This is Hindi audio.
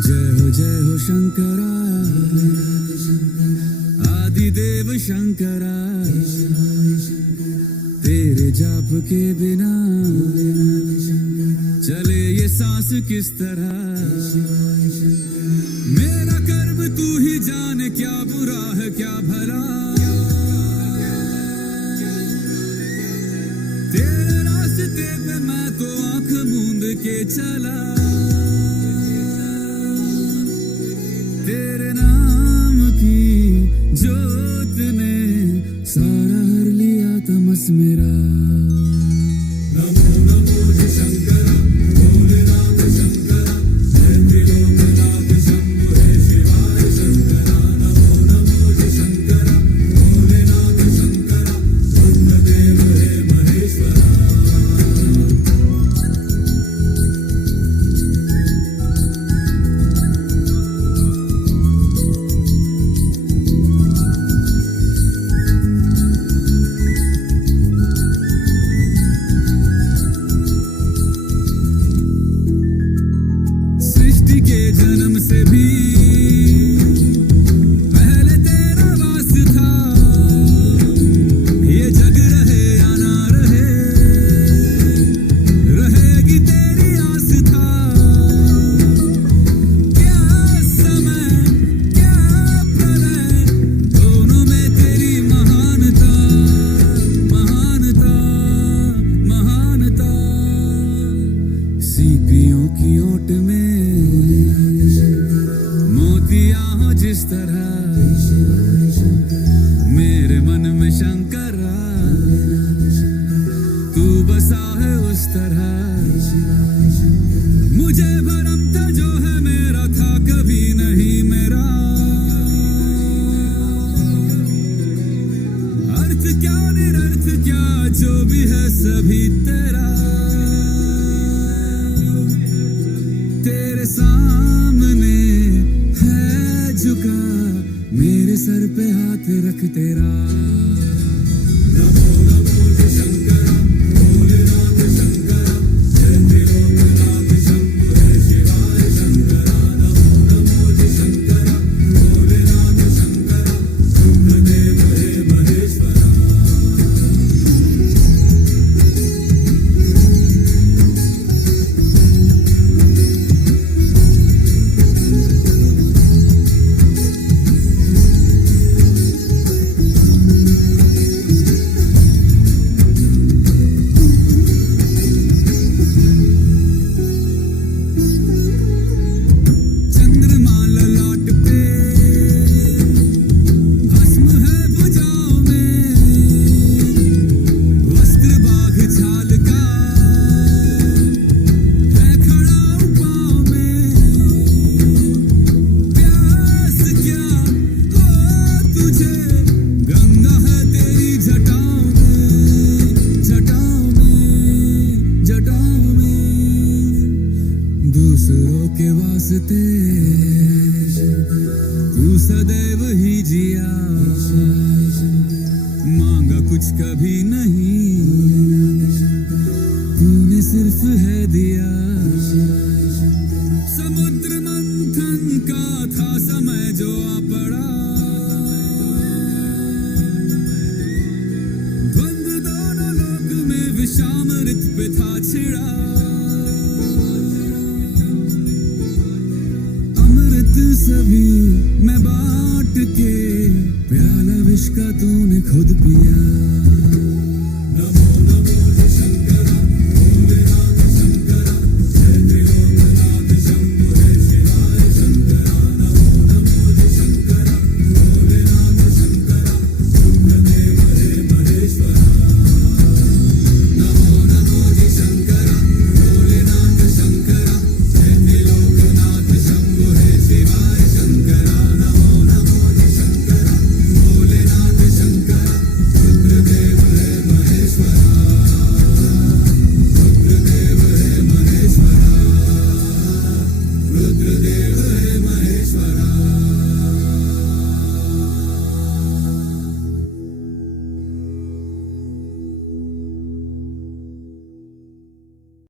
जय हो शंकरा, आदिदेव शंकरा, तेरे जाप के बिना चले ये सांस किस तरह। मेरा कर्म तू ही जाने, क्या बुरा है क्या भला। तेरे रास्ते पे मैं तो आंख मूंद के चला, तेरे नाम की जोत ने सारा हर लिया तमस मेरा। नमो नमो जी शंकरा, भोलेनाथ शंकरा, जय त्रिलोकनाथ शंभु हे शिवाय शंकरा। नमो नमो जी शंकरा, भोलेनाथ शंकरा, ब्रह्मदेव हे महेश्वरा। जन्म से भी पहले तेरा वास था, ये जग रहे या ना रहे, रहेगी तेरी आस था। क्या समय क्या प्रलय, दोनों में तेरी महानता, महानता, महानता। सीपियों की ओट में मोतिया हो जिस तरह, मेरे मन में शंकरा तू बसा है उस तरह। मुझे भरम था जो है मेरा था कभी नहीं मेरा, अर्थ क्या निरर्थ क्या जो भी है सभी तेरा। तेरे सामने है झुका, मेरे सर पे हाथ रख तेरा। नमो नमो जी शंकरा, भोलेनाथ शंकरा, जय त्रिलोकनाथ शंभु हे शिवाय शंकरा। नमो नमो जी शंकरा, भोलेनाथ शंकरा, ब्रह्मदेव हे महेश्वरा। दूसरों के वास्ते तू सदैव ही जिया, मांगा कुछ कभी नहीं, तूने सिर्फ है दिया। समुद्र मंथन का था समय जो आ पड़ा, द्वंद्व दोनों लोक में विषामृत पे था छिड़ा। सभी मैं बांट के प्याला विष का तूने खुद पिया।